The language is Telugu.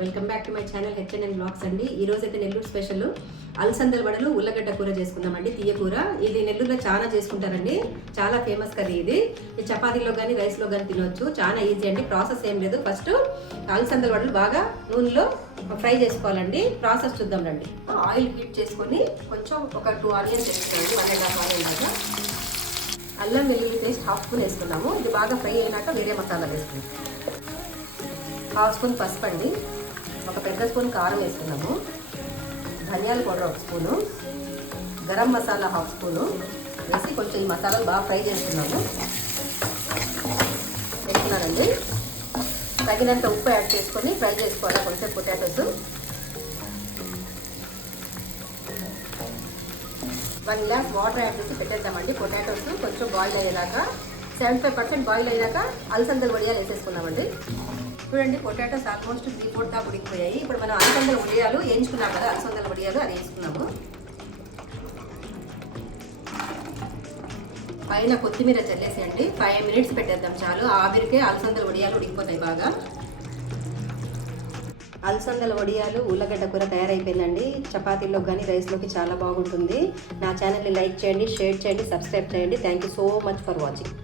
Welcome back to my channel HNN blogs అండి. ఈ రోజు అయితే నెల్లూరు స్పెషల్ అలసందల వడలు ఉల్లగడ్డ కూర చేసుకుందామండి. తీయ కూర ఇది నెల్లూరులో చాలా చేసుకుంటారండి. చాలా ఫేమస్ కర్రీ ఇది. ఈ చపాతీలో కానీ రైస్లో కానీ తినొచ్చు. చాలా ఈజీ అండి. ప్రాసెస్ ఏం లేదు. ఫస్ట్ అలసందల వడలు బాగా నూనెలో ఫ్రై చేసుకోవాలండి. ప్రాసెస్ చూద్దాం రండి. ఆయిల్ హీట్ చేసుకొని కొంచెం ఒక 2 ఆనియన్స్ వేసుకోండి. 1.5 ఆనియన్ దాకా. అల్లం వెల్లుల్లి పేస్ట్ 1/2 స్పూన్ వేసుకున్నాము. ఇది బాగా ఫ్రై అయినాక వేరే మసాలా వేసుకుంటాం. 1/2 స్పూన్ పసుపు అండి, ఒక పెద్ద స్పూన్ కారం వేసుకున్నాము, ధనియాల powder 1 spoon, garam masala 1/2 spoon వేసి కొంచెం ఈ మసాలాలు బాగా ఫ్రై చేసుకున్నాము. వేసుకున్నానండి. తగినంత ఉప్పు యాడ్ చేసుకొని ఫ్రై చేసుకోవాలి కొంచెం పొటాటోస్. 1 గ్లాస్ వాటర్ యాడ్ చేసి పెట్టేద్దామండి. పొటాటోస్ కొంచెం బాయిల్ అయ్యేదాకా 75% బాయిల్ అయ్యాక అలసందల వడియాలు వేసేసుకున్నామండి. చూడండి, పొటాటోస్ ఆల్మోస్ట్ 3/4 దాకా ఉడికిపోయాయి. ఇప్పుడు మనం అలసందల వడియాలు వేయించుకున్నాం కదా, అలసందల వడియాలు అది వేసుకున్నాము. పైన కొత్తిమీర చల్లేసేయండి. 5 మినిట్స్ పెట్టేద్దాం చాలు. ఆవిరికే అలసందల వడియాలు ఉడికిపోతాయి బాగా. అలసందల వడియాలు ఉల్లగడ్డ కూర తయారైపోయిందండి. చపాతీలో కానీ రైస్లోకి చాలా బాగుంటుంది. నా ఛానల్ని లైక్ చేయండి, షేర్ చేయండి, సబ్స్క్రైబ్ చేయండి. Thank you so much for watching.